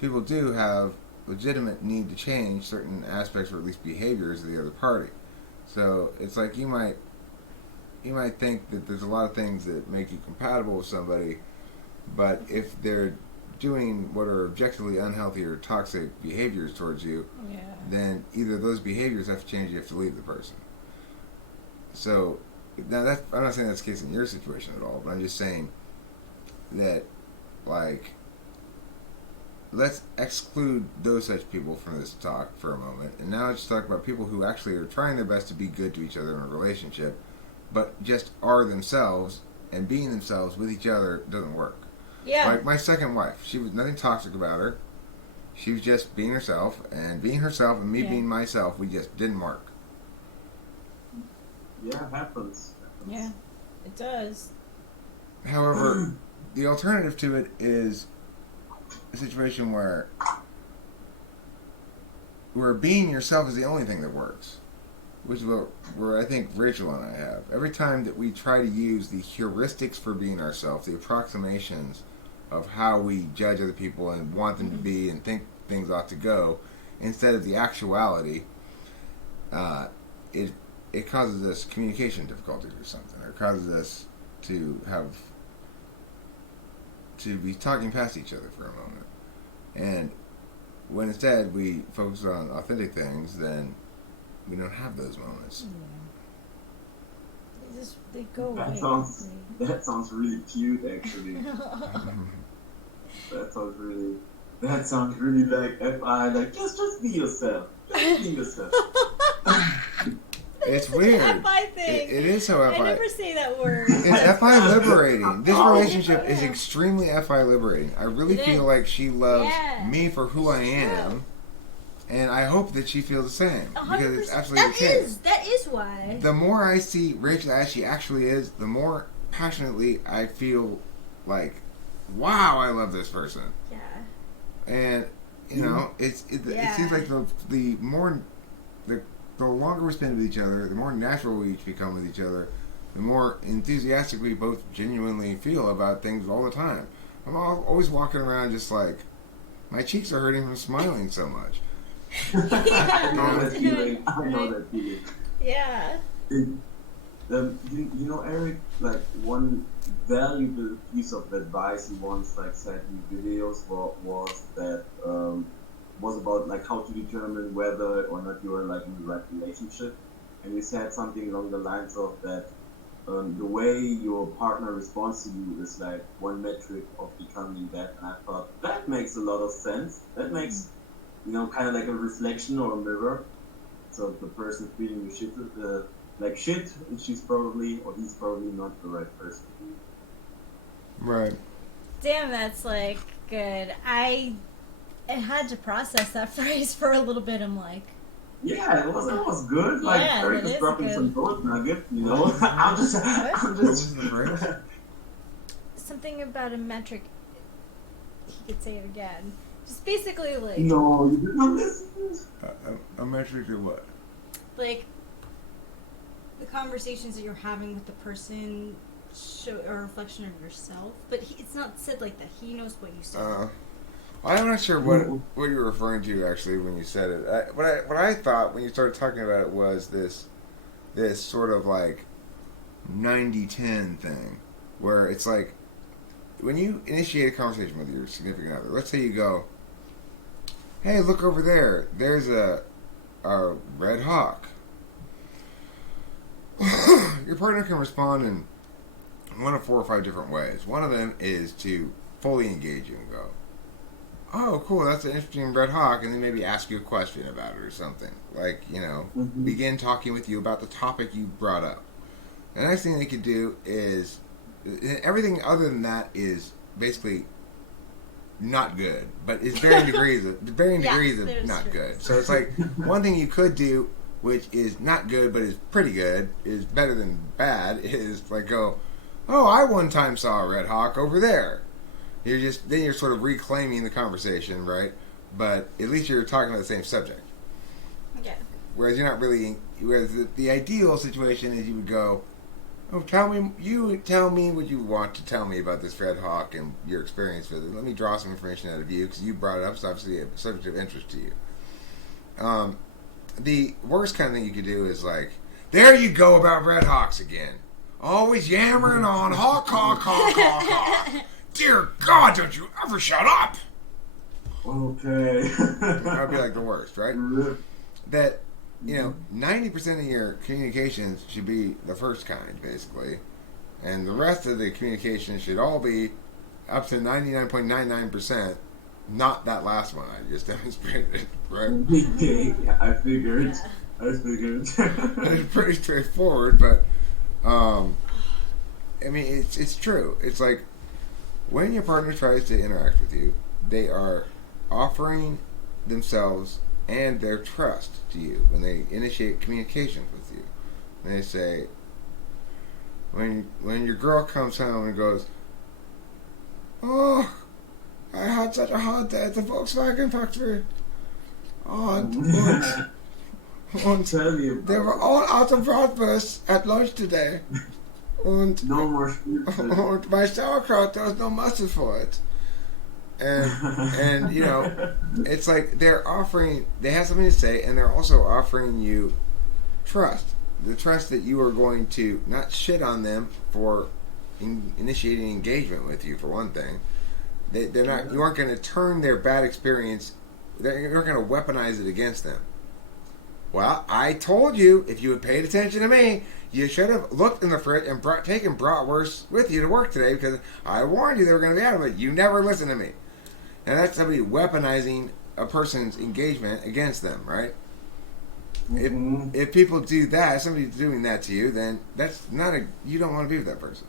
people do have legitimate need to change certain aspects or at least behaviors of the other party. So it's like you might think that there's a lot of things that make you compatible with somebody, but if they're doing what are objectively unhealthy or toxic behaviors towards you, Yeah. then either those behaviors have to change, or you have to leave the person. So now I'm not saying that's the case in your situation at all, but I'm just saying that, like, let's exclude those such people from this talk for a moment, and now let's talk about people who actually are trying their best to be good to each other in a relationship, but just are themselves, and being themselves with each other doesn't work. Yeah. Like my second wife, she was nothing toxic about her. She was just being herself, and being herself and me being myself, we just didn't work. Yeah, it happens. Yeah, it does. However, the alternative to it is a situation where being yourself is the only thing that works, which is where I think Rachel and I have. Every time that we try to use the heuristics for being ourselves, the approximations of how we judge other people and want them to be and think things ought to go, instead of the actuality, it causes us communication difficulties or something, or it causes us to be talking past each other for a moment. And when instead we focus on authentic things, then we don't have those moments. Yeah. They go away. That sounds really cute, actually. That sounds really like FI, like just be yourself. Just be yourself. It's weird. It's FI thing. It is so FI. I never say that word. It's FI liberating. This relationship is extremely FI liberating. I really feel like she loves me for who I am, and I hope that she feels the same, because it's absolutely the case. That is why. The more I see Rachel as she actually is, the more passionately I feel like, wow, I love this person. Yeah. And you know, it seems like the longer we spend with each other, the more natural we each become with each other, the more enthusiastic we both genuinely feel about things all the time. I'm always walking around just like, my cheeks are hurting from smiling so much. I know that feeling. Yeah. You know, Eric, like one valuable piece of advice he once said in videos was about like how to determine whether or not you're like in the right relationship, and he said something along the lines of that the way your partner responds to you is like one metric of determining that. And I thought that makes a lot of sense. That makes kind of like a reflection or a mirror. So if the person feeling you shit, and he's probably not the right person. Right. Damn, that's like good. I had to process that phrase for a little bit. I'm like, yeah, it was good. Like Eric was dropping some gold nuggets, I'm just something about a metric. He could say it again. Just basically like. No, you did not listen. A metric of what? Like the conversations that you're having with the person show a reflection of yourself, but it's not said like that. He knows what you said. I'm not sure what you're referring to actually when you said it. What I thought when you started talking about it was this sort of like 90-10 thing, where it's like when you initiate a conversation with your significant other. Let's say you go, "Hey, look over there. There's a red hawk." Your partner can respond in one of 4 or 5 different ways. One of them is to fully engage you and go, "Oh, cool, that's an interesting red hawk," and then maybe ask you a question about it or something. Like, begin talking with you about the topic you brought up. The next thing they could do is, everything other than that is basically not good, but it's varying degrees of not good. So it's like, one thing you could do which is not good but is pretty good, is better than bad, is like go, oh, I one time saw a red hawk over there. You're sort of reclaiming the conversation, right? But at least you're talking about the same subject. Yeah. Whereas you're not really. Whereas the ideal situation is you would go, oh, tell me what you want to tell me about this red hawk and your experience with it. Let me draw some information out of you because you brought it up. It's obviously a subject of interest to you. The worst kind of thing you could do is like, there you go about red hawks again. Always yammering on hawk, hawk, hawk, hawk, hawk. Dear God, don't you ever shut up! Okay. That would be like the worst, right? That, 90% of your communications should be the first kind, basically. And the rest of the communications should all be up to 99.99%, not that last one I just demonstrated, right? Yeah, I figured. It's pretty straightforward, but, it's true. It's like, when your partner tries to interact with you, they are offering themselves and their trust to you when they initiate communication with you. And they say, when your girl comes home and goes, oh, I had such a hard day at the Volkswagen factory. Und they were all out of bratwurst at lunch today. Und, no more schnitzel. Und my sauerkraut, there was no mustard for it. And it's like they have something to say, and they're also offering you trust. The trust that you are going to not shit on them for initiating engagement with you, for one thing. They're not. You aren't going to turn their bad experience. You're not going to weaponize it against them. Well, I told you, if you had paid attention to me, you should have looked in the fridge and taken bratwurst with you to work today because I warned you they were going to be out of it. You never listened to me. And that's somebody weaponizing a person's engagement against them, right? Mm-hmm. If people do that, if somebody's doing that to you, then that's not you don't want to be with that person.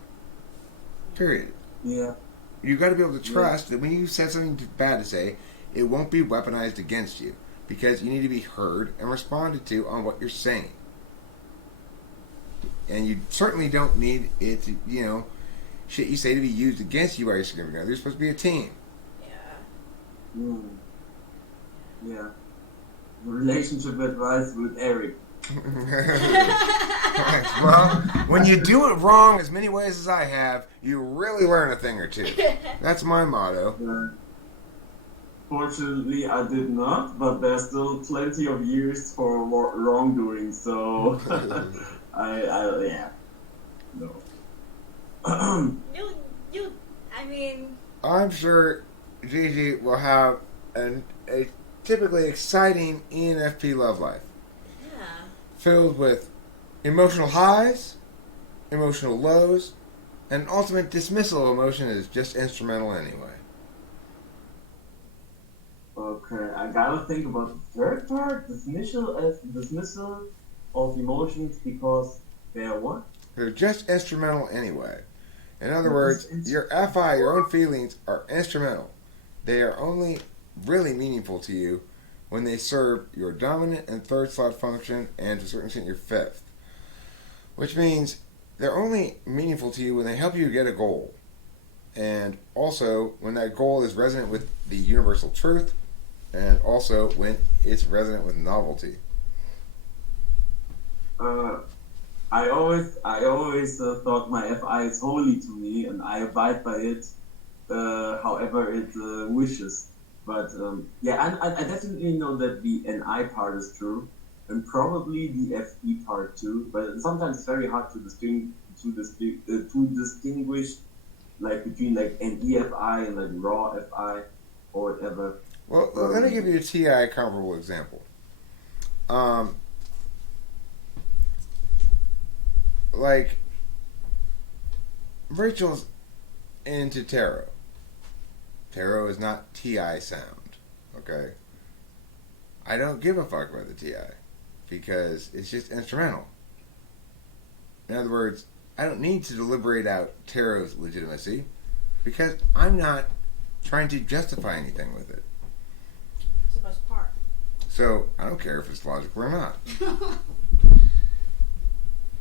Period. Yeah. You've got to be able to trust that when you said something bad to say, it won't be weaponized against you. Because you need to be heard and responded to on what you're saying. And you certainly don't need it to, shit you say to be used against you by your significant other. You're supposed to be a team. Yeah. Yeah. Relationship advice with Eric. Well, when you do it wrong as many ways as I have, you really learn a thing or two. That's my motto. Fortunately, I did not, but there's still plenty of years for more wrongdoing, so no. I'm sure Gigi will have a typically exciting ENFP love life. Yeah. Filled with emotional highs, emotional lows, and ultimate dismissal of emotion is just instrumental anyway. Okay, I gotta think about the third part, dismissal of emotions because they're what? They're just instrumental anyway. In other words, your FI, your own feelings, are instrumental. They are only really meaningful to you when they serve your dominant and third slot function and to a certain extent your fifth. Which means they're only meaningful to you when they help you get a goal. And also when that goal is resonant with the universal truth, and also when it's resonant with novelty. I always thought my FI is holy to me, and I abide by it, however it wishes. But I definitely know that the NI part is true, and probably the FE part too. But sometimes it's very hard to distinguish, like between like an EFI and like raw FI or whatever. Well, let me give you a TI comparable example. Like, Rachel's into tarot. Tarot is not TI sound, okay? I don't give a fuck about the TI because it's just instrumental. In other words, I don't need to deliberate out tarot's legitimacy because I'm not trying to justify anything with it. So I don't care if it's logical or not.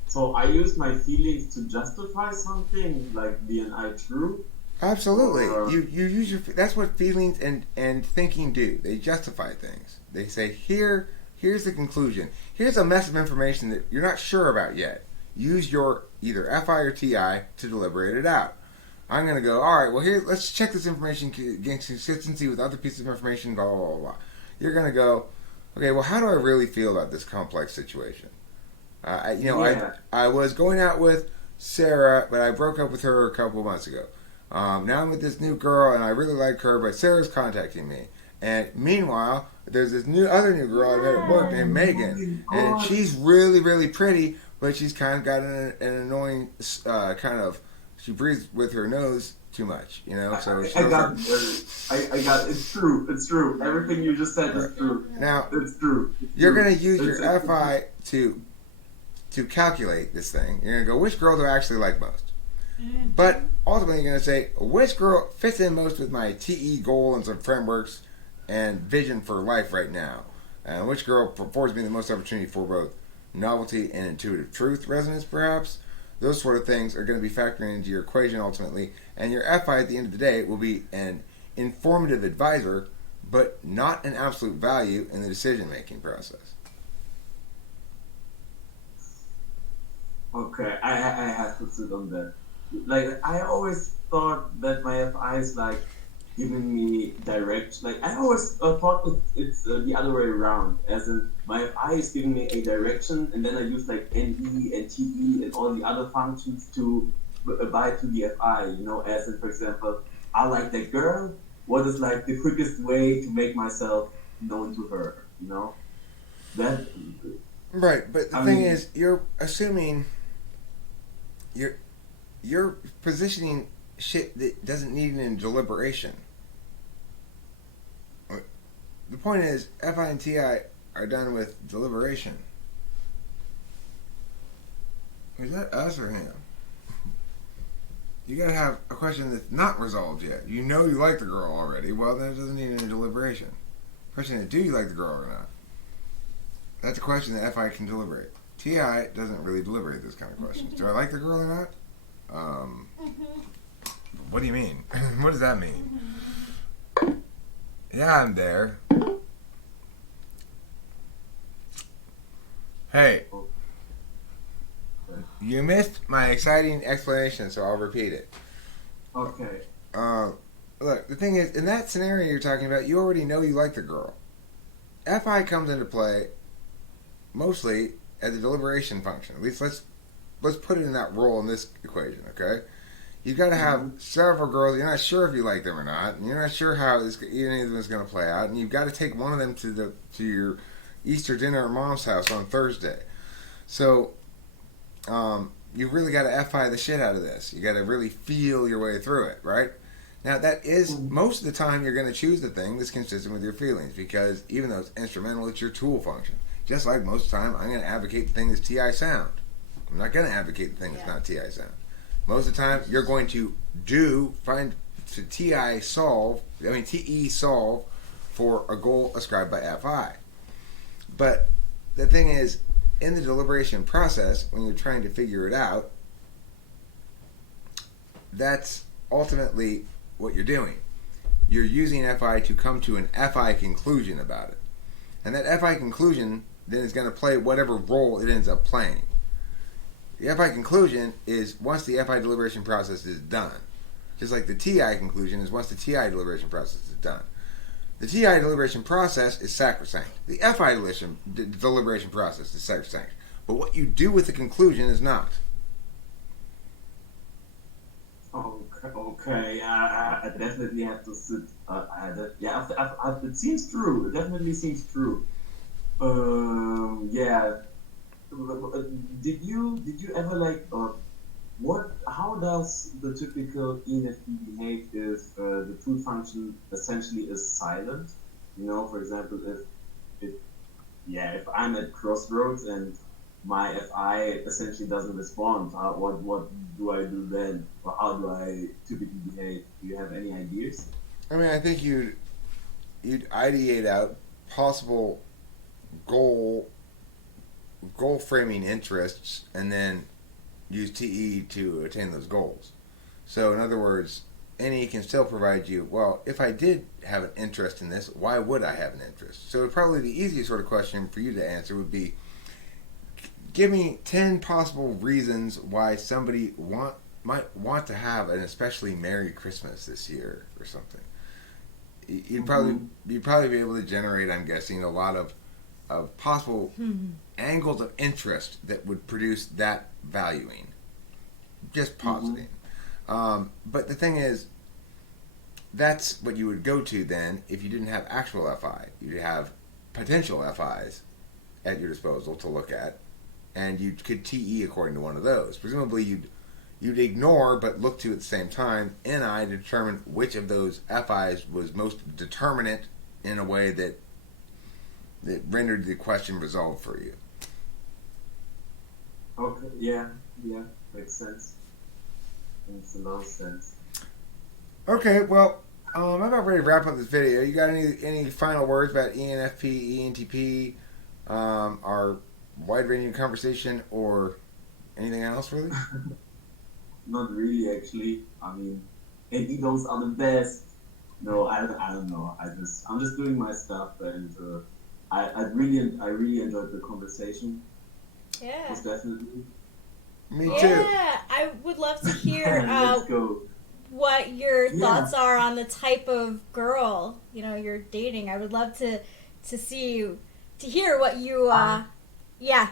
So I use my feelings to justify something, like being I true? Absolutely. Or You use your, that's what feelings and thinking do. They justify things. They say, here's the conclusion. Here's a mess of information that you're not sure about yet. Use your either FI or TI to deliberate it out. I'm going to go, all right, well, here, let's check this information against consistency with other pieces of information, blah, blah, blah, blah. You're going to go, okay, well, how do I really feel about this complex situation? yeah. I was going out with Sarah, but I broke up with her a couple months ago. Now I'm with this new girl, and I really like her, but Sarah's contacting me. And meanwhile, there's this other new girl I met at work named Megan, and she's really, really pretty, but she's kind of got an annoying kind of. She breathes with her nose too much, you know. So I got it. I got it. It's true. It's true. Everything you just said is true. Now It's true. It's you're true. going to use It's your FI to calculate this thing. You're going to go, which girl do I actually like most? But ultimately, you're going to say, which girl fits in most with my TE goal and some frameworks and vision for life right now? And which girl affords me the most opportunity for both novelty and intuitive truth resonance, perhaps? Those sort of things are going to be factoring into your equation ultimately. And your FI at the end of the day will be an informative advisor, but not an absolute value in the decision-making process. Okay, I have to sit on that. Like I always thought that my FI is like giving me direction. Like I always thought it's the other way around, as in my FI is giving me a direction, and then I use like NE and TE and all the other functions to abide to the FI. You know, as in for example, I like that girl. What is like the quickest way to make myself known to her? You know, that. Right, but the thing is, you're assuming you're positioning shit that doesn't need any deliberation. The point is, FI and TI are done with deliberation. Is that us or him? You gotta have a question that's not resolved yet. You know you like the girl already. Well, then it doesn't need any deliberation. Question is, do you like the girl or not? That's a question that FI can deliberate. TI doesn't really deliberate this kind of questions. Do I like the girl or not? What do you mean? What does that mean? Yeah, I'm there. Hey, you missed my exciting explanation, so I'll repeat it. Okay. Look, the thing is, in that scenario you're talking about, you already know you like the girl. FI comes into play mostly as a deliberation function. At least let's put it in that role in this equation, okay? You've got to have several girls. You're not sure if you like them or not, and you're not sure how any of them is going to play out, and you've got to take one of them to your Easter dinner at mom's house on Thursday. So you've really got to FI the shit out of this. You got to really feel your way through it, right? Now that is most of the time you're going to choose the thing that's consistent with your feelings, because even though it's instrumental, it's your tool function. Just like most of the time, I'm going to advocate the thing that's TI sound. I'm not going to advocate the thing that's not TI sound. Most of the time, you're going to find TE solve for a goal ascribed by FI. But the thing is, in the deliberation process, when you're trying to figure it out, that's ultimately what you're doing. You're using FI to come to an FI conclusion about it. And that FI conclusion then is going to play whatever role it ends up playing. The FI conclusion is once the FI deliberation process is done. Just like the TI conclusion is once the TI deliberation process is done. The TI deliberation process is sacrosanct. The FI deliberation process is sacrosanct. But what you do with the conclusion is not. Okay. I definitely have to sit. It seems true. It definitely seems true. Yeah. Did you ever like how does the typical ENFP behave if the tool function essentially is silent? You know, for example, if I'm at crossroads and my FI essentially doesn't respond, what do I do then? Or how do I typically behave? Do you have any ideas? I mean, I think you'd ideate out possible goal framing interests and then use TE to attain those goals. So in other words, NE can still provide you, well, if I did have an interest in this, why would I have an interest? So probably the easiest sort of question for you to answer would be, give me 10 possible reasons why somebody might want to have an especially Merry Christmas this year or something. You'd probably be able to generate, I'm guessing, a lot of possible angles of interest that would produce that valuing. Just positing. But the thing is, that's what you would go to then if you didn't have actual FI. You'd have potential FIs at your disposal to look at, and you could TE according to one of those. Presumably you'd ignore but look to at the same time NI to determine which of those FIs was most determinate in a way that rendered the question resolved for you. Okay, yeah, makes sense. Makes a lot of sense. Okay, well, I'm about ready to wrap up this video. You got any final words about ENFP, ENTP, our wide-ranging conversation, or anything else, really? Not really, actually. I mean, maybe those are the best. No, I don't know. I'm just doing my stuff, and I really enjoyed the conversation. Yeah. Most definitely. Me too. Yeah, I would love to hear Let's go. what your thoughts are on the type of girl you're dating. I would love to hear what you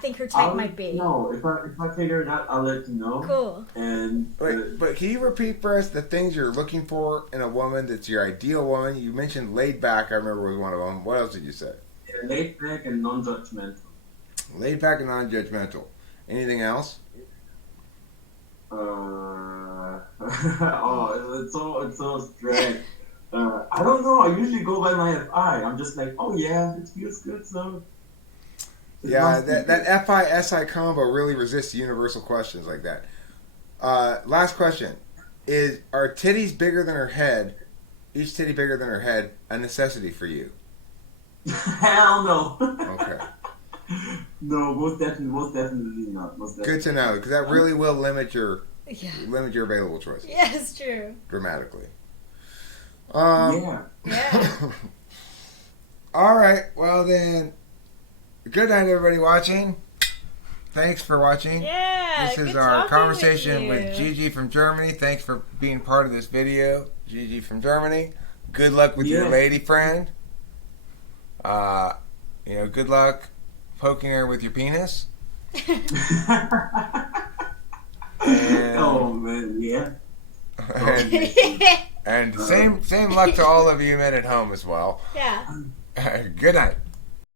think her type might be. No, if I figure it out, I'll let you know. Cool. And Wait, but can you repeat for us the things you're looking for in a woman that's your ideal woman? You mentioned laid back. I remember was one of them. What else did you say? laid back and non-judgmental. Laid back and non-judgmental. Anything else? It's so strange. I don't know. I usually go by my FI. I'm just like, oh yeah, it feels good. So yeah, that FI-SI combo really resists universal questions like that. Last question: are titties bigger than her head? Each titty bigger than her head a necessity for you? Hell no. Okay. No, most definitely not. Good to know, because that really will limit your available choices. Yeah, it's true. Dramatically. Yeah. All right. Well then, good night, everybody watching. Thanks for watching. Yeah. This is our conversation with Gigi from Germany. Thanks for being part of this video, Gigi from Germany. Good luck with your lady friend. Good luck poking her with your penis. Oh man, yeah. And same luck to all of you men at home as well. Yeah. Good night.